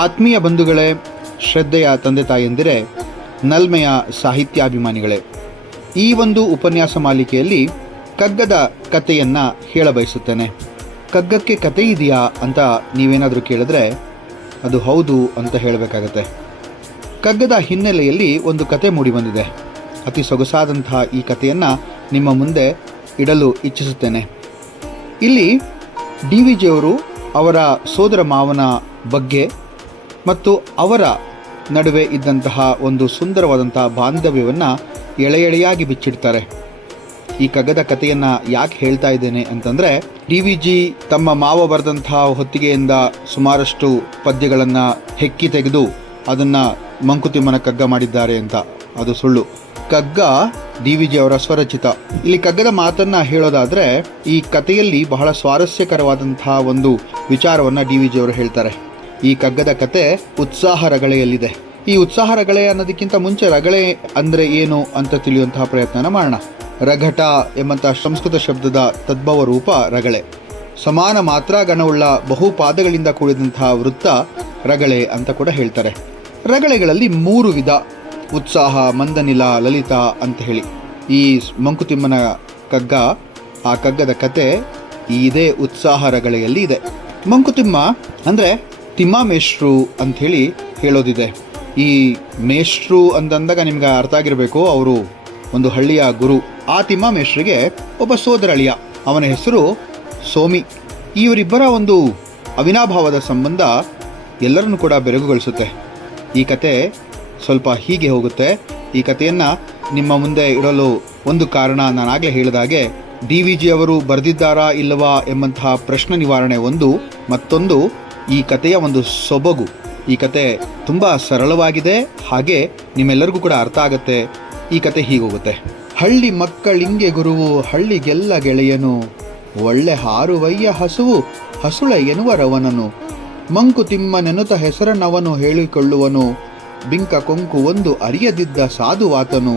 ಆತ್ಮೀಯ ಬಂಧುಗಳೇ, ಶ್ರದ್ಧೆಯ ತಂದೆ ತಾಯಂದಿರೇ, ನಲ್ಮೆಯ ಸಾಹಿತ್ಯಾಭಿಮಾನಿಗಳೇ, ಈ ಒಂದು ಉಪನ್ಯಾಸ ಮಾಲಿಕೆಯಲ್ಲಿ ಕಗ್ಗದ ಕಥೆಯನ್ನು ಹೇಳಬಯಸುತ್ತೇನೆ. ಕಗ್ಗಕ್ಕೆ ಕತೆ ಇದೆಯಾ ಅಂತ ನೀವೇನಾದರೂ ಕೇಳಿದ್ರೆ ಅದು ಹೌದು ಅಂತ ಹೇಳಬೇಕಾಗತ್ತೆ. ಕಗ್ಗದ ಹಿನ್ನೆಲೆಯಲ್ಲಿ ಒಂದು ಕತೆ ಮೂಡಿಬಂದಿದೆ. ಅತಿ ಸೊಗಸಾದಂತಹ ಈ ಕಥೆಯನ್ನು ನಿಮ್ಮ ಮುಂದೆ ಇಡಲು ಇಚ್ಛಿಸುತ್ತೇನೆ. ಇಲ್ಲಿ DVG ಅವರು ಅವರ ಸೋದರ ಮಾವನ ಬಗ್ಗೆ ಮತ್ತು ಅವರ ನಡುವೆ ಇದ್ದಂತಹ ಒಂದು ಸುಂದರವಾದಂತಹ ಬಾಂಧವ್ಯವನ್ನು ಎಳೆಯಾಗಿ ಬಿಚ್ಚಿಡ್ತಾರೆ. ಈ ಕಗ್ಗದ ಕಥೆಯನ್ನು ಯಾಕೆ ಹೇಳ್ತಾ ಇದ್ದೇನೆ ಅಂತಂದರೆ, DVG ತಮ್ಮ ಮಾವ ಬರೆದಂತಹ ಹೊತ್ತಿಗೆಯಿಂದ ಸುಮಾರಷ್ಟು ಪದ್ಯಗಳನ್ನು ಹೆಕ್ಕಿ ತೆಗೆದು ಅದನ್ನು ಮಂಕುತಿಮ್ಮನ ಕಗ್ಗ ಮಾಡಿದ್ದಾರೆ ಅಂತ. ಅದು ಸುಳ್ಳು. ಕಗ್ಗ DVG ಅವರ ಸ್ವರಚಿತ. ಇಲ್ಲಿ ಕಗ್ಗದ ಮಾತನ್ನು ಹೇಳೋದಾದರೆ, ಈ ಕಥೆಯಲ್ಲಿ ಬಹಳ ಸ್ವಾರಸ್ಯಕರವಾದಂತಹ ಒಂದು ವಿಚಾರವನ್ನು DVG ಅವರು ಹೇಳ್ತಾರೆ. ಈ ಕಗ್ಗದ ಕತೆ ಉತ್ಸಾಹ ರಗಳೆಯಲ್ಲಿದೆ. ಈ ಉತ್ಸಾಹ ರಗಳೆ ಅನ್ನೋದಕ್ಕಿಂತ ಮುಂಚೆ ರಗಳೆ ಅಂದರೆ ಏನು ಅಂತ ತಿಳಿಯುವಂತಹ ಪ್ರಯತ್ನನ ಮಾಡೋಣ. ರಘಟ ಎಂಬಂತಹ ಸಂಸ್ಕೃತ ಶಬ್ದದ ತದ್ಭವ ರೂಪ ರಗಳೆ. ಸಮಾನ ಮಾತ್ರಾಗಣವುಳ್ಳ ಬಹುಪಾದಗಳಿಂದ ಕೂಡಿದಂತಹ ವೃತ್ತ ರಗಳೆ ಅಂತ ಕೂಡ ಹೇಳ್ತಾರೆ. ರಗಳೆಗಳಲ್ಲಿ 3 ವಿಧ: ಉತ್ಸಾಹ, ಮಂದನಿಲ, ಲಲಿತ ಅಂತ ಹೇಳಿ. ಈ ಮಂಕುತಿಮ್ಮನ ಕಗ್ಗ, ಆ ಕಗ್ಗದ ಕತೆ ಇದೇ ಉತ್ಸಾಹ ರಗಳೆಯಲ್ಲಿ ಇದೆ. ಮಂಕುತಿಮ್ಮ ಅಂದರೆ ತಿಮ್ಮ ಮೇಷ್ಟ್ರು ಅಂಥೇಳಿ ಹೇಳೋದಿದೆ. ಈ ಮೇಷ್ಟ್ರು ಅಂತಂದಾಗ ನಿಮ್ಗೆ ಅರ್ಥ ಆಗಿರಬೇಕು, ಅವರು ಒಂದು ಹಳ್ಳಿಯ ಗುರು. ಆ ತಿಮ್ಮ ಮೇಷ್ಟ್ರಿಗೆ ಒಬ್ಬ ಸೋದರ ಅಳಿಯ, ಅವನ ಹೆಸರು ಸೋಮಿ. ಇವರಿಬ್ಬರ ಒಂದು ಅವಿನಾಭಾವದ ಸಂಬಂಧ ಎಲ್ಲರನ್ನು ಕೂಡ ಬೆರಗುಗೊಳಿಸುತ್ತೆ. ಈ ಕತೆ ಸ್ವಲ್ಪ ಹೀಗೆ ಹೋಗುತ್ತೆ. ಈ ಕಥೆಯನ್ನು ನಿಮ್ಮ ಮುಂದೆ ಇಡಲು ಒಂದು ಕಾರಣ, ನಾನಾಗಲೇ ಹೇಳಿದಾಗೆ DVG ಅವರು ಬರೆದಿದ್ದಾರಾ ಇಲ್ಲವಾ ಎಂಬಂತಹ ಪ್ರಶ್ನೆ ನಿವಾರಣೆ ಒಂದು. ಮತ್ತೊಂದು, ಈ ಕಥೆಯ ಒಂದು ಸೊಬಗು. ಈ ಕತೆ ತುಂಬ ಸರಳವಾಗಿದೆ, ಹಾಗೆ ನಿಮ್ಮೆಲ್ಲರಿಗೂ ಕೂಡ ಅರ್ಥ ಆಗುತ್ತೆ. ಈ ಕತೆ ಹೀಗೋಗುತ್ತೆ. ಹಳ್ಳಿ ಮಕ್ಕಳಿಂಗೆ ಗುರುವು, ಹಳ್ಳಿಗೆಲ್ಲ ಗೆಳೆಯನು, ಒಳ್ಳೆ ಹಾರುವಯ್ಯ ಹಸುವು, ಹಸುಳ ಎನ್ನುವರವನನು, ಮಂಕುತಿಮ್ಮನೆನುತ ಹೆಸರನ್ನವನು ಹೇಳಿಕೊಳ್ಳುವನು, ಬಿಂಕ ಕೊಂಕು ಒಂದು ಅರಿಯದಿದ್ದ ಸಾಧುವಾತನು.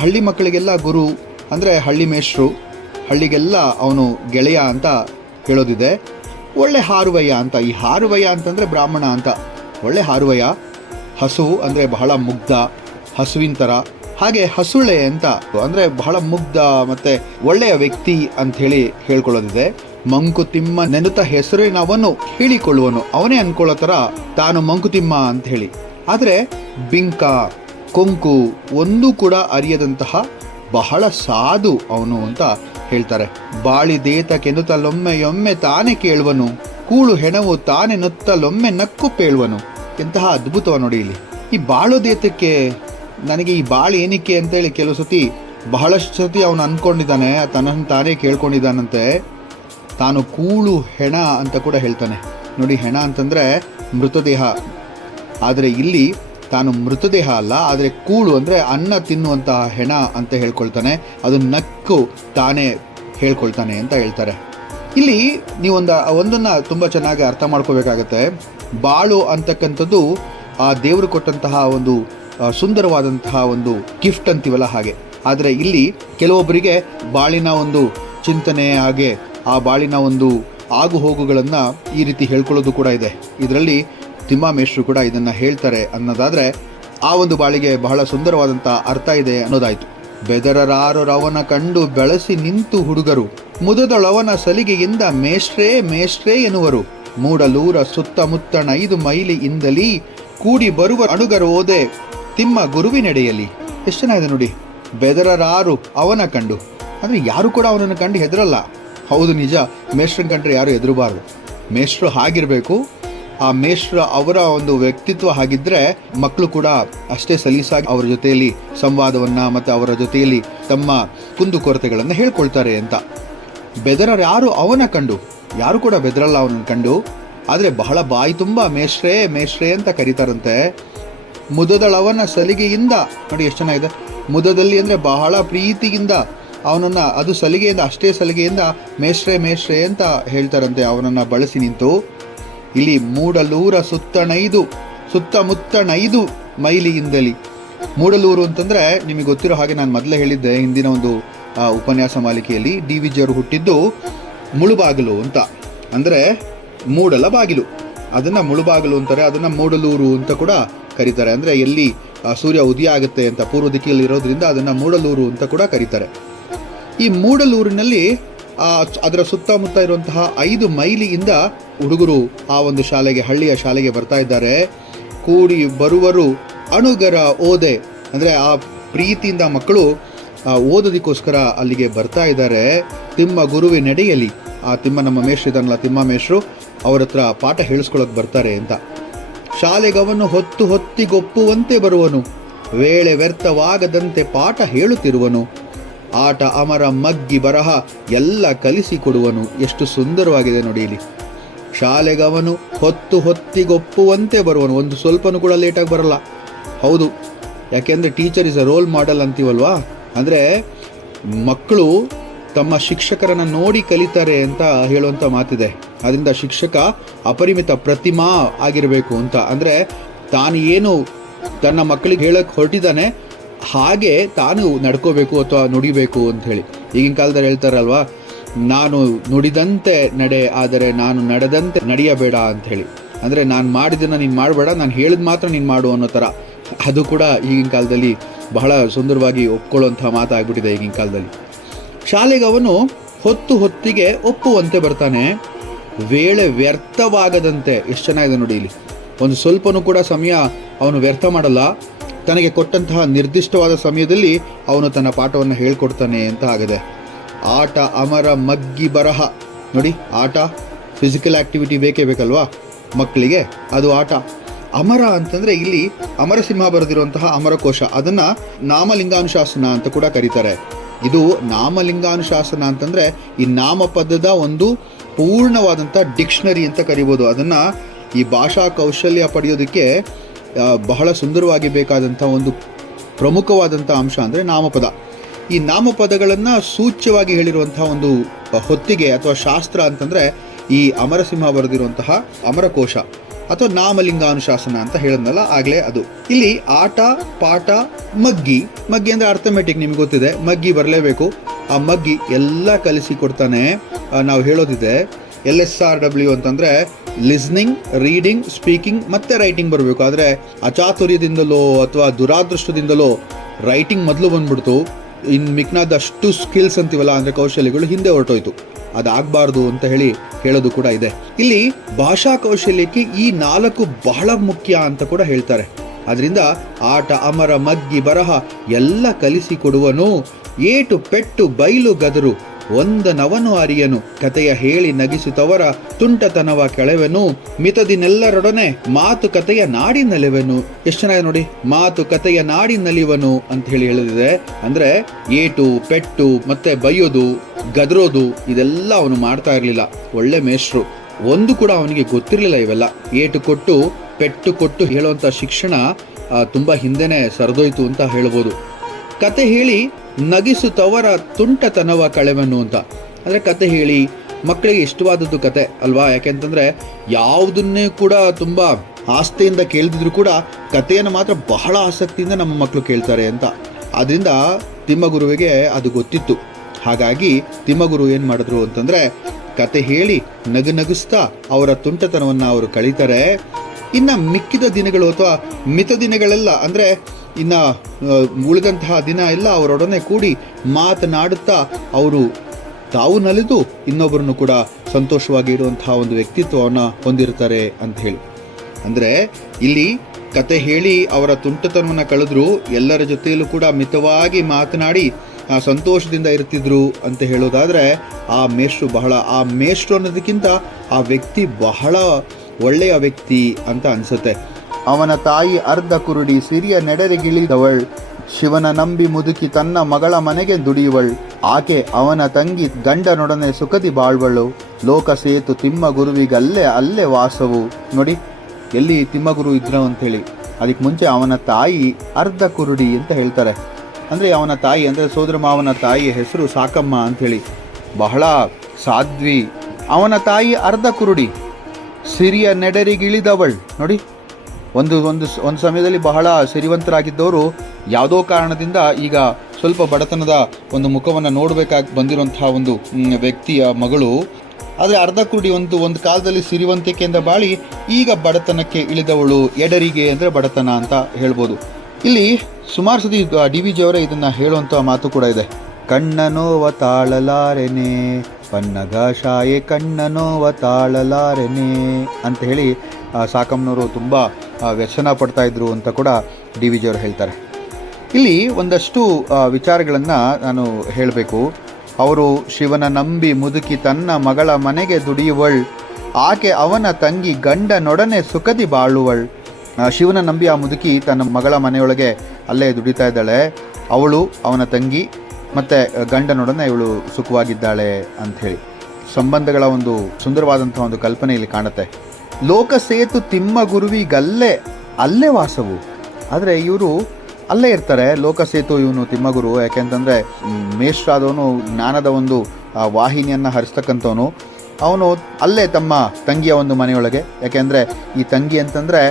ಹಳ್ಳಿ ಮಕ್ಕಳಿಗೆಲ್ಲ ಗುರು ಅಂದರೆ ಹಳ್ಳಿ ಮೇಷ್ಟ್ರು, ಹಳ್ಳಿಗೆಲ್ಲ ಅವನು ಗೆಳೆಯ ಅಂತ ಹೇಳೋದಿದೆ. ಒಳ್ಳೆ ಹಾರುವಯ್ಯ ಅಂತ, ಈ ಹಾರುವಯ್ಯ ಅಂತಂದರೆ ಬ್ರಾಹ್ಮಣ ಅಂತ. ಒಳ್ಳೆ ಹಾರುವಯ್ಯ. ಹಸುವು ಅಂದರೆ ಬಹಳ ಮುಗ್ಧ, ಹಸುವಿನ ಥರ. ಹಾಗೆ ಹಸುಳೆ ಅಂತ ಅಂದರೆ ಬಹಳ ಮುಗ್ಧ ಮತ್ತು ಒಳ್ಳೆಯ ವ್ಯಕ್ತಿ ಅಂಥೇಳಿ ಹೇಳ್ಕೊಳ್ಳೋದಿದೆ. ಮಂಕುತಿಮ್ಮ ನೆನುತ ಹೆಸರಿನವನು ಹೇಳಿಕೊಳ್ಳುವನು, ಅವನೇ ಅಂದ್ಕೊಳ್ಳೋ ಥರ ತಾನು ಮಂಕುತಿಮ್ಮ ಅಂತ ಹೇಳಿ. ಆದರೆ ಬಿಂಕ ಕೊಂಕು ಒಂದೂ ಕೂಡ ಅರಿಯದಂತಹ ಬಹಳ ಸಾಧು ಅವನು ಅಂತ ಹೇಳ್ತಾರೆ. ಬಾಳಿದೇತಕೆನ್ನುತ್ತಲೊಮ್ಮೆ ತಾನೇ ಕೇಳುವನು, ಕೂಳು ಹೆಣವು ತಾನೇ ನುತ್ತಲೊಮ್ಮೆ ನಕ್ಕು ಪೇಳುವನು. ಎಂತಹ ಅದ್ಭುತವ ನೋಡಿ ಇಲ್ಲಿ. ಈ ಬಾಳೋದೇತಕ್ಕೆ, ನನಗೆ ಈ ಬಾಳು ಏನಕ್ಕೆ ಅಂತೇಳಿ ಕೆಲವು ಸತಿ, ಬಹಳಷ್ಟು ಸತಿ ಅವನು ಅಂದ್ಕೊಂಡಿದ್ದಾನೆ, ತನ್ನನ್ನು ತಾನೇ ಕೇಳ್ಕೊಂಡಿದ್ದಾನಂತೆ. ತಾನು ಕೂಳು ಹೆಣ ಅಂತ ಕೂಡ ಹೇಳ್ತಾನೆ ನೋಡಿ. ಹೆಣ ಅಂತಂದರೆ ಮೃತದೇಹ, ಆದರೆ ಇಲ್ಲಿ ತಾನು ಮೃತದೇಹ ಅಲ್ಲ, ಆದರೆ ಕೂಳು ಅಂದರೆ ಅನ್ನ ತಿನ್ನುವಂತಹ ಹೆಣ ಅಂತ ಹೇಳ್ಕೊಳ್ತಾನೆ. ಅದು ನಕ್ಕು ತಾನೇ ಹೇಳ್ಕೊಳ್ತಾನೆ ಅಂತ ಹೇಳ್ತಾರೆ. ಇಲ್ಲಿ ಒಂದನ್ನು ತುಂಬ ಚೆನ್ನಾಗಿ ಅರ್ಥ ಮಾಡ್ಕೋಬೇಕಾಗತ್ತೆ. ಬಾಳು ಅಂತಕ್ಕಂಥದ್ದು ಆ ದೇವರು ಕೊಟ್ಟಂತಹ ಒಂದು ಸುಂದರವಾದಂತಹ ಒಂದು ಗಿಫ್ಟ್ ಅಂತೀವಲ್ಲ ಹಾಗೆ. ಆದರೆ ಇಲ್ಲಿ ಕೆಲವೊಬ್ಬರಿಗೆ ಬಾಳಿನ ಒಂದು ಚಿಂತನೆ, ಹಾಗೆ ಆ ಬಾಳಿನ ಒಂದು ಆಗು ಹೋಗುಗಳನ್ನು ಈ ರೀತಿ ಹೇಳ್ಕೊಳ್ಳೋದು ಕೂಡ ಇದೆ. ಇದರಲ್ಲಿ ತಿಮ್ಮ ಮೇಷ್ಟ್ರು ಕೂಡ ಇದನ್ನು ಹೇಳ್ತಾರೆ ಅನ್ನೋದಾದರೆ ಆ ಒಂದು ಬಾಳಿಗೆ ಬಹಳ ಸುಂದರವಾದಂಥ ಅರ್ಥ ಇದೆ ಅನ್ನೋದಾಯಿತು. ಬೆದರರಾರವನ ಕಂಡು ಬೆಳೆಸಿ ನಿಂತು ಹುಡುಗರು, ಮುದದೊಳವನ ಸಲಿಗೆಯಿಂದ ಮೇಷ್ಟ್ರೇ ಎನ್ನುವರು, ಮೂಡಲೂರ ಸುತ್ತಮುತ್ತ 5 ಮೈಲಿಯಿಂದಲೀ ಕೂಡಿ ಬರುವ ಅಣುಗರು ಓದೆ ತಿಮ್ಮ ಗುರುವಿನೆಡೆಯಲ್ಲಿ. ಎಷ್ಟು ಚೆನ್ನಾಗಿದೆ ನೋಡಿ. ಬೆದರರಾರು ಅವನ ಕಂಡು ಅಂದರೆ ಯಾರು ಕೂಡ ಅವನನ್ನು ಕಂಡು ಹೆದರಲ್ಲ. ಹೌದು, ನಿಜ. ಮೇಷ್ಟ್ರನ್ನ ಕಂಡ್ರೆ ಯಾರು ಹೆದರಬಾರ್ದು. ಮೇಷ್ಟ್ರು ಹಾಗಿರಬೇಕು. ಆ ಮೇಷ್ಟ್ರ ಅವರ ಒಂದು ವ್ಯಕ್ತಿತ್ವ ಹಾಗಿದ್ದರೆ ಮಕ್ಕಳು ಕೂಡ ಅಷ್ಟೇ ಸಲೀಸಾಗಿ ಅವರ ಜೊತೆಯಲ್ಲಿ ಸಂವಾದವನ್ನು ಮತ್ತು ಅವರ ಜೊತೆಯಲ್ಲಿ ತಮ್ಮ ಕುಂದುಕೊರತೆಗಳನ್ನು ಹೇಳ್ಕೊಳ್ತಾರೆ ಅಂತ. ಬೆದರರು ಅವನ ಕಂಡು, ಯಾರು ಕೂಡ ಬೆದರಲ್ಲ ಅವನನ್ನು ಕಂಡು. ಆದರೆ ಬಹಳ ಬಾಯಿ ತುಂಬ ಮೇಷ್ಟ್ರೇ ಅಂತ ಕರೀತಾರಂತೆ. ಮುದದಳವನ ಸಲಿಗೆಯಿಂದ ನೋಡಿ ಎಷ್ಟು ಚೆನ್ನಾಗಿದೆ. ಮುದದಲ್ಲಿ ಅಂದರೆ ಬಹಳ ಪ್ರೀತಿಯಿಂದ ಅವನನ್ನು, ಅದು ಸಲಿಗೆಯಿಂದ, ಅಷ್ಟೇ ಸಲಿಗೆಯಿಂದ ಮೇಷ್ಟ್ರೇ ಅಂತ ಹೇಳ್ತಾರಂತೆ ಅವನನ್ನು ಬಳಸಿ ನಿಂತು. ಇಲ್ಲಿ ಮೂಡಲೂರ ಸುತ್ತಮುತ್ತ 5 ಮೈಲಿಯಿಂದಲಿ. ಮೂಡಲೂರು ಅಂತಂದರೆ ನಿಮಗೆ ಗೊತ್ತಿರೋ ಹಾಗೆ ನಾನು ಮೊದಲೇ ಹೇಳಿದ್ದೆ ಹಿಂದಿನ ಒಂದು ಉಪನ್ಯಾಸ ಮಾಲಿಕೆಯಲ್ಲಿ, DVG ಅವರು ಹುಟ್ಟಿದ್ದು ಮುಳುಬಾಗಿಲು ಅಂತ, ಅಂದರೆ ಮೂಡಲ ಬಾಗಿಲು. ಅದನ್ನು ಮುಳುಬಾಗಿಲು ಅಂತಾರೆ, ಅದನ್ನು ಮೂಡಲೂರು ಅಂತ ಕೂಡ ಕರೀತಾರೆ. ಅಂದರೆ ಎಲ್ಲಿ ಸೂರ್ಯ ಉದಯ ಆಗುತ್ತೆ ಅಂತ ಪೂರ್ವ ದಿಕ್ಕಿನಲ್ಲಿ ಇರೋದ್ರಿಂದ ಅದನ್ನು ಮೂಡಲೂರು ಅಂತ ಕೂಡ ಕರೀತಾರೆ. ಈ ಮೂಡಲೂರಿನಲ್ಲಿ ಅದರ ಸುತ್ತಮುತ್ತ ಇರುವಂತಹ 5 ಮೈಲಿಯಿಂದ ಹುಡುಗರು ಆ ಒಂದು ಶಾಲೆಗೆ, ಹಳ್ಳಿಯ ಶಾಲೆಗೆ ಬರ್ತಾ ಇದ್ದಾರೆ. ಕೂಡಿ ಬರುವರು ಅಣುಗರ ಓದೆ, ಅಂದರೆ ಆ ಪ್ರೀತಿಯಿಂದ ಮಕ್ಕಳು ಓದೋದಕ್ಕೋಸ್ಕರ ಅಲ್ಲಿಗೆ ಬರ್ತಾ ಇದ್ದಾರೆ. ತಿಮ್ಮ ಗುರುವಿ ನಡೆಯಲಿ, ಆ ತಿಮ್ಮ ನಮ್ಮ ಮೇಷ್ರು ಇದ್ದಾನಲ್ಲ, ತಿಮ್ಮ ಮೇಷ್ರು, ಅವ್ರ ಹತ್ರ ಪಾಠ ಹೇಳಿಸ್ಕೊಳ್ಳೋಕೆ ಬರ್ತಾರೆ ಅಂತ. ಶಾಲೆಗವನು ಹೊತ್ತಿಗೊಪ್ಪುವಂತೆ ಬರುವನು, ವೇಳೆ ವ್ಯರ್ಥವಾಗದಂತೆ ಪಾಠ ಹೇಳುತ್ತಿರುವನು, ಆಟ ಅಮರ ಮಗ್ಗಿ ಬರಹ ಎಲ್ಲ ಕಲಿಸಿಕೊಡುವನು. ಎಷ್ಟು ಸುಂದರವಾಗಿದೆ ನೋಡಿ ಇಲ್ಲಿ. ಶಾಲೆಗವನು ಹೊತ್ತಿಗೊಪ್ಪುವಂತೆ ಬರುವನು, ಒಂದು ಸ್ವಲ್ಪನೂ ಕೂಡ ಲೇಟಾಗಿ ಬರಲ್ಲ. ಹೌದು, ಯಾಕೆಂದರೆ teacher is a role model ಅಂತೀವಲ್ವಾ, ಅಂದರೆ ಮಕ್ಕಳು ತಮ್ಮ ಶಿಕ್ಷಕರನ್ನು ನೋಡಿ ಕಲಿತಾರೆ ಅಂತ ಹೇಳುವಂಥ ಮಾತಿದೆ. ಅದರಿಂದ ಶಿಕ್ಷಕ ಅಪರಿಮಿತ ಪ್ರತಿಮಾ ಆಗಿರಬೇಕು ಅಂತ, ಅಂದರೆ ತಾನು ಏನು ತನ್ನ ಮಕ್ಕಳಿಗೆ ಹೇಳಕ್ಕೆ ಹೊರಟಿದ್ದಾನೆ ಹಾಗೆ ತಾನು ನಡ್ಕೋಬೇಕು ಅಥವಾ ನುಡಿಬೇಕು ಅಂತ ಹೇಳಿ. ಈಗಿನ ಕಾಲದಲ್ಲಿ ಹೇಳ್ತಾರಲ್ವಾ, ನಾನು ನುಡಿದಂತೆ ನಡೆ, ಆದರೆ ನಾನು ನಡೆದಂತೆ ನಡೆಯಬೇಡ ಅಂಥೇಳಿ. ಅಂದರೆ ನಾನು ಮಾಡಿದ್ದನ್ನು ನೀನು ಮಾಡಬೇಡ, ನಾನು ಹೇಳಿದ ಮಾತ್ರ ನೀನು ಮಾಡು ಅನ್ನೋ ಥರ. ಅದು ಕೂಡ ಈಗಿನ ಕಾಲದಲ್ಲಿ ಬಹಳ ಸುಂದರವಾಗಿ ಒಪ್ಕೊಳ್ಳುವಂಥ ಮಾತಾಗ್ಬಿಟ್ಟಿದೆ ಈಗಿನ ಕಾಲದಲ್ಲಿ. ಶಾಲೆಗೆ ಅವನು ಹೊತ್ತಿಗೆ ಒಪ್ಪುವಂತೆ ಬರ್ತಾನೆ, ವೇಳೆ ವ್ಯರ್ಥವಾಗದಂತೆ. ಎಷ್ಟು ಚೆನ್ನಾಗಿದೆ ನೋಡಿ ಇಲ್ಲಿ. ಒಂದು ಸ್ವಲ್ಪನೂ ಕೂಡ ಸಮಯ ಅವನು ವ್ಯರ್ಥ ಮಾಡಲ್ಲ. ತನಗೆ ಕೊಟ್ಟಂತಹ ನಿರ್ದಿಷ್ಟವಾದ ಸಮಯದಲ್ಲಿ ಅವನು ತನ್ನ ಪಾಠವನ್ನು ಹೇಳ್ಕೊಡ್ತಾನೆ ಅಂತ ಆಗಿದೆ. ಆಟ ಅಮರ ಮಗ್ಗಿ ಬರಹ ನೋಡಿ, ಆಟ ಫಿಸಿಕಲ್ ಆ್ಯಕ್ಟಿವಿಟಿ ಬೇಕೇ ಬೇಕಲ್ವಾ ಮಕ್ಕಳಿಗೆ, ಅದು ಆಟ. ಅಮರ ಅಂತಂದರೆ ಇಲ್ಲಿ ಅಮರಸಿಂಹ ಬರೆದಿರುವಂತಹ ಅಮರಕೋಶ, ಅದನ್ನು ನಾಮಲಿಂಗಾನುಶಾಸನ ಅಂತ ಕೂಡ ಕರೀತಾರೆ. ಇದು ನಾಮಲಿಂಗಾನುಶಾಸನ ಅಂತಂದರೆ ಈ ನಾಮಪದದ ಒಂದು ಪೂರ್ಣವಾದಂಥ ಡಿಕ್ಷನರಿ ಅಂತ ಕರಿಬೋದು. ಅದನ್ನು ಈ ಭಾಷಾ ಕೌಶಲ್ಯ ಪಡೆಯೋದಕ್ಕೆ ಬಹಳ ಸುಂದರವಾಗಿ ಬೇಕಾದಂಥ ಒಂದು ಪ್ರಮುಖವಾದಂಥ ಅಂಶ ಅಂದರೆ ನಾಮಪದ. ಈ ನಾಮಪದಗಳನ್ನು ಸೂಚ್ಯವಾಗಿ ಹೇಳಿರುವಂಥ ಒಂದು ಹೊತ್ತಿಗೆ ಅಥವಾ ಶಾಸ್ತ್ರ ಅಂತಂದರೆ ಈ ಅಮರಸಿಂಹ ಬರೆದಿರುವಂತಹ ಅಮರಕೋಶ ಅಥವಾ ನಾಮಲಿಂಗಾನುಶಾಸನ ಅಂತ ಹೇಳಿದ್ನಲ್ಲ ಆಗಲೇ ಅದು. ಇಲ್ಲಿ ಆಟ, ಪಾಠ, ಮಗ್ಗಿ ಅಂದರೆ ಅರ್ಥಮೆಟಿಕ್, ನಿಮ್ಗೆ ಗೊತ್ತಿದೆ, ಮಗ್ಗಿ ಬರಲೇಬೇಕು. ಆ ಮಗ್ಗಿ ಎಲ್ಲ ಕಲಿಸಿಕೊಡ್ತಾನೆ. ನಾವು ಹೇಳೋದಿದೆ LSRW ಅಂತಂದರೆ ಲಿಸ್ನಿಂಗ್, ರೀಡಿಂಗ್, ಸ್ಪೀಕಿಂಗ್ ಮತ್ತು ರೈಟಿಂಗ್ ಬರಬೇಕು. ಆದರೆ ಅಚಾತುರ್ಯದಿಂದಲೋ ಅಥವಾ ದುರಾದೃಷ್ಟದಿಂದಲೋ ರೈಟಿಂಗ್ ಮೊದಲು ಬಂದ್ಬಿಡ್ತು. ಇನ್ನು ಮಿಕ್ನಾದಷ್ಟು ಸ್ಕಿಲ್ಸ್ ಅಂತೀವಲ್ಲ, ಅಂದರೆ ಕೌಶಲ್ಯಗಳು ಹಿಂದೆ ಹೊರಟೋಯ್ತು. ಅದಾಗಬಾರ್ದು ಅಂತ ಹೇಳೋದು ಕೂಡ ಇದೆ. ಇಲ್ಲಿ ಭಾಷಾ ಕೌಶಲ್ಯಕ್ಕೆ ಈ 4 ಬಹಳ ಮುಖ್ಯ ಅಂತ ಕೂಡ ಹೇಳ್ತಾರೆ. ಅದರಿಂದ ಆಟ ಅಮರ ಮಗ್ಗಿ ಬರಹ ಎಲ್ಲ ಕಲಿಸಿಕೊಡುವನು, ಏಟು ಪೆಟ್ಟು ಬೈಲು ಗದರು ಒಂದನವನು ಅರಿಯನು, ಕತೆಯ ಹೇಳಿ ನಗಿಸುತ್ತವರ ತುಂಟತನವ ಕೆಳವೆನು, ಮಿತದಿನೆಲ್ಲರೊಡನೆ ಮಾತುಕತೆಯ ನಾಡಿನಲೆವೆನು. ಎಷ್ಟು ಚೆನ್ನಾಗಿದೆ ನೋಡಿ, ಮಾತುಕತೆಯ ನಾಡಿನಲಿವನು ಅಂತ ಹೇಳಿದೆ. ಅಂದ್ರೆ ಏಟು ಪೆಟ್ಟು ಮತ್ತೆ ಬೈಯೋದು, ಗದರೋದು ಇದೆಲ್ಲ ಅವನು ಮಾಡ್ತಾ ಇರಲಿಲ್ಲ. ಒಳ್ಳೆ ಮೇಷ್ಟ್ರು, ಒಂದು ಕೂಡ ಅವನಿಗೆ ಗೊತ್ತಿರಲಿಲ್ಲ ಇವೆಲ್ಲ. ಏಟು ಕೊಟ್ಟು ಪೆಟ್ಟು ಕೊಟ್ಟು ಹೇಳುವಂಥ ಶಿಕ್ಷಣ ತುಂಬಾ ಹಿಂದೆನೆ ಸರಿದೋಯ್ತು ಅಂತ ಹೇಳ್ಬೋದು. ಕತೆ ಹೇಳಿ ನಗಿಸುತ್ತವರ ತುಂಟತನವ ಕಳೆವನು ಅಂತ, ಅಂದರೆ ಕತೆ ಹೇಳಿ ಮಕ್ಕಳಿಗೆ ಇಷ್ಟವಾದದ್ದು ಕತೆ ಅಲ್ವಾ. ಯಾಕೆಂತಂದರೆ ಯಾವುದನ್ನೇ ಕೂಡ ತುಂಬ ಆಸ್ತಿಯಿಂದ ಕೇಳ್ದಿದ್ರು ಕೂಡ ಕಥೆಯನ್ನು ಮಾತ್ರ ಬಹಳ ಆಸಕ್ತಿಯಿಂದ ನಮ್ಮ ಮಕ್ಕಳು ಕೇಳ್ತಾರೆ ಅಂತ. ಆದ್ದರಿಂದ ತಿಮ್ಮಗುರುವಿಗೆ ಅದು ಗೊತ್ತಿತ್ತು. ಹಾಗಾಗಿ ತಿಮ್ಮಗುರು ಏನು ಮಾಡಿದ್ರು ಅಂತಂದರೆ ಕತೆ ಹೇಳಿ ನಗಿಸ್ತಾ ಅವರ ತುಂಟತನವನ್ನು ಅವರು ಕಳೀತಾರೆ. ಇನ್ನು ಮಿಕ್ಕಿದ ದಿನಗಳು ಅಥವಾ ಮಿತ ದಿನಗಳೆಲ್ಲ ಅಂದರೆ ಇನ್ನು ಉಳಿದಂತಹ ದಿನ ಎಲ್ಲ ಅವರೊಡನೆ ಕೂಡಿ ಮಾತನಾಡುತ್ತಾ ಅವರು ತಾವು ನಲಿದು ಇನ್ನೊಬ್ಬರನ್ನು ಕೂಡ ಸಂತೋಷವಾಗಿ ಇರುವಂತಹ ಒಂದು ವ್ಯಕ್ತಿತ್ವವನ್ನು ಹೊಂದಿರ್ತಾರೆ ಅಂತ ಹೇಳಿ. ಅಂದರೆ ಇಲ್ಲಿ ಕತೆ ಹೇಳಿ ಅವರ ತುಂಟತನವನ್ನು ಕಳೆದ್ರು, ಎಲ್ಲರ ಜೊತೆಯಲ್ಲೂ ಕೂಡ ಮಿತವಾಗಿ ಮಾತನಾಡಿ ಸಂತೋಷದಿಂದ ಇರ್ತಿದ್ರು ಅಂತ ಹೇಳೋದಾದರೆ ಆ ಮೇಷ್ಟ್ರು ಅನ್ನೋದಕ್ಕಿಂತ ಆ ವ್ಯಕ್ತಿ ಬಹಳ ಒಳ್ಳೆಯ ವ್ಯಕ್ತಿ ಅಂತ ಅನಿಸುತ್ತೆ. ಅವನ ತಾಯಿ ಅರ್ಧ ಕುರುಡಿ ಸಿರಿಯ ನೆಡರಿಗಿಳಿದವಳ್, ಶಿವನ ನಂಬಿ ಮುದುಕಿ ತನ್ನ ಮಗಳ ಮನೆಗೆ ದುಡಿಯುವಳ್, ಆಕೆ ಅವನ ತಂಗಿ ಗಂಡನೊಡನೆ ಸುಖದಿ ಬಾಳ್ವಳು, ಲೋಕ ಸೇತು ತಿಮ್ಮ ಗುರುವಿಗಲ್ಲೇ ಅಲ್ಲೇ ವಾಸವು. ನೋಡಿ ಎಲ್ಲಿ ತಿಮ್ಮಗುರು ಇದ್ರು ಅಂಥೇಳಿ, ಅದಕ್ಕೆ ಮುಂಚೆ ಅವನ ತಾಯಿ ಅರ್ಧ ಕುರುಡಿ ಅಂತ ಹೇಳ್ತಾರೆ. ಅಂದರೆ ಅವನ ತಾಯಿ ಅಂದರೆ ಸೋದರ ಮಾವನ ತಾಯಿಯ ಹೆಸರು ಸಾಕಮ್ಮ ಅಂಥೇಳಿ, ಬಹಳ ಸಾಧ್ವಿ. ಅವನ ತಾಯಿ ಅರ್ಧ ಕುರುಡಿ ಸಿರಿಯ ನೆಡರಿಗಿಳಿದವಳ್. ನೋಡಿ ಒಂದು ಸಮಯದಲ್ಲಿ ಬಹಳ ಸಿರಿವಂತರಾಗಿದ್ದವರು ಯಾವುದೋ ಕಾರಣದಿಂದ ಈಗ ಸ್ವಲ್ಪ ಬಡತನದ ಒಂದು ಮುಖವನ್ನು ನೋಡಬೇಕಾಗಿ ಬಂದಿರುವಂತಹ ಒಂದು ವ್ಯಕ್ತಿಯ ಮಗಳು ಆದರೆ ಅರ್ಧ ಕುರುಡಿ ಒಂದು ಕಾಲದಲ್ಲಿ ಸಿರಿವಂತಿಕೆಯಿಂದ ಬಾಳಿ ಈಗ ಬಡತನಕ್ಕೆ ಇಳಿದವಳು. ಎಡರಿಗೆ ಅಂದರೆ ಬಡತನ ಅಂತ ಹೇಳ್ಬೋದು. ಇಲ್ಲಿ ಸುಮಾರು ಸತಿ ಡಿ ವಿ ಜಿಯವರೇ ಇದನ್ನು ಹೇಳುವಂಥ ಮಾತು ಕೂಡ ಇದೆ. ಕಣ್ಣನೋವ ತಾಳಲಾರೆನೆ ಪನ್ನಗ ಶಾಯೆ ಕಣ್ಣನೋವ ತಾಳಲಾರೆನೆ ಅಂತ ಹೇಳಿ ಸಾಕಮ್ಮನವರು ತುಂಬ ವ್ಯಸನ ಪಡ್ತಾ ಇದ್ರು ಅಂತ ಕೂಡ ಡಿ ವಿ ಜಿಯವರು ಹೇಳ್ತಾರೆ. ಇಲ್ಲಿ ಒಂದಷ್ಟು ವಿಚಾರಗಳನ್ನು ನಾನು ಹೇಳಬೇಕು. ಅವರು ಶಿವನ ನಂಬಿ ಮುದುಕಿ ತನ್ನ ಮಗಳ ಮನೆಗೆ ದುಡಿಯುವಳ್, ಆಕೆ ಅವನ ತಂಗಿ ಗಂಡನೊಡನೆ ಸುಖದಿ ಬಾಳುವಳ್. ಶಿವನ ನಂಬಿ ಆ ಮುದುಕಿ ತನ್ನ ಮಗಳ ಮನೆಯೊಳಗೆ ಅಲ್ಲೇ ದುಡಿತಾ ಇದ್ದಾಳೆ. ಅವಳು, ಅವನ ತಂಗಿ ಮತ್ತು ಗಂಡನೊಡನೆ ಇವಳು ಸುಖವಾಗಿದ್ದಾಳೆ ಅಂಥೇಳಿ ಸಂಬಂಧಗಳ ಒಂದು ಸುಂದರವಾದಂಥ ಒಂದು ಕಲ್ಪನೆ ಇಲ್ಲಿ ಕಾಣುತ್ತೆ. ಲೋಕಸೇತು ತಿಮ್ಮ ಗುರುವಿಗಲ್ಲೇ ಅಲ್ಲೇ ವಾಸವು. ಆದರೆ ಇವರು ಅಲ್ಲೇ ಇರ್ತಾರೆ. ಲೋಕಸೇತು ಇವನು ತಿಮ್ಮಗುರು, ಯಾಕೆಂತಂದರೆ ಮೇಷ್ಟ್ರಾದವನು, ಜ್ಞಾನದ ಒಂದು ವಾಹಿನಿಯನ್ನು ಹರಿಸ್ತಕ್ಕಂಥವನು. ಅವನು ಅಲ್ಲೇ ತಮ್ಮ ತಂಗಿಯ ಒಂದು ಮನೆಯೊಳಗೆ, ಯಾಕೆಂದರೆ ಈ ತಂಗಿ ಅಂತಂದರೆ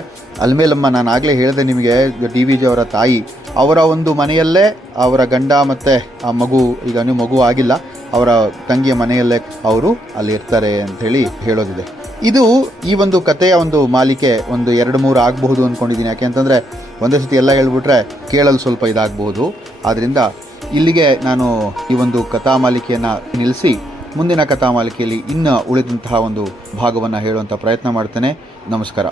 ಅಲ್ಮೇಲಮ್ಮ, ನಾನು ಆಗಲೇ ಹೇಳಿದೆ ನಿಮಗೆ, ಡಿ ವಿ ಜಿ ಅವರ ತಾಯಿ, ಅವರ ಒಂದು ಮನೆಯಲ್ಲೇ ಅವರ ಗಂಡ ಮತ್ತು ಆ ಮಗು, ಈಗ ನೀವು ಮಗು ಆಗಿಲ್ಲ, ಅವರ ತಂಗಿಯ ಮನೆಯಲ್ಲೇ ಅವರು ಅಲ್ಲಿ ಇರ್ತಾರೆ ಅಂಥೇಳಿ ಹೇಳೋದಿದೆ. ಇದು ಈ ಒಂದು ಕಥೆಯ ಒಂದು ಮಾಲಿಕೆ ಒಂದು 2-3 ಆಗಬಹುದು ಅಂದ್ಕೊಂಡಿದ್ದೀನಿ. ಯಾಕೆಂತಂದರೆ ಒಂದೇ ಸತಿ ಎಲ್ಲ ಹೇಳ್ಬಿಟ್ರೆ ಕೇಳಲು ಸ್ವಲ್ಪ ಇದಾಗಬಹುದು. ಆದ್ದರಿಂದ ಇಲ್ಲಿಗೆ ನಾನು ಈ ಒಂದು ಕಥಾ ಮಾಲಿಕೆಯನ್ನು ನಿಲ್ಲಿಸಿ ಮುಂದಿನ ಕಥಾ ಮಾಲಿಕೆಯಲ್ಲಿ ಇನ್ನು ಉಳಿದಂತಹ ಒಂದು ಭಾಗವನ್ನು ಹೇಳುವಂಥ ಪ್ರಯತ್ನ ಮಾಡ್ತೇನೆ. ನಮಸ್ಕಾರ.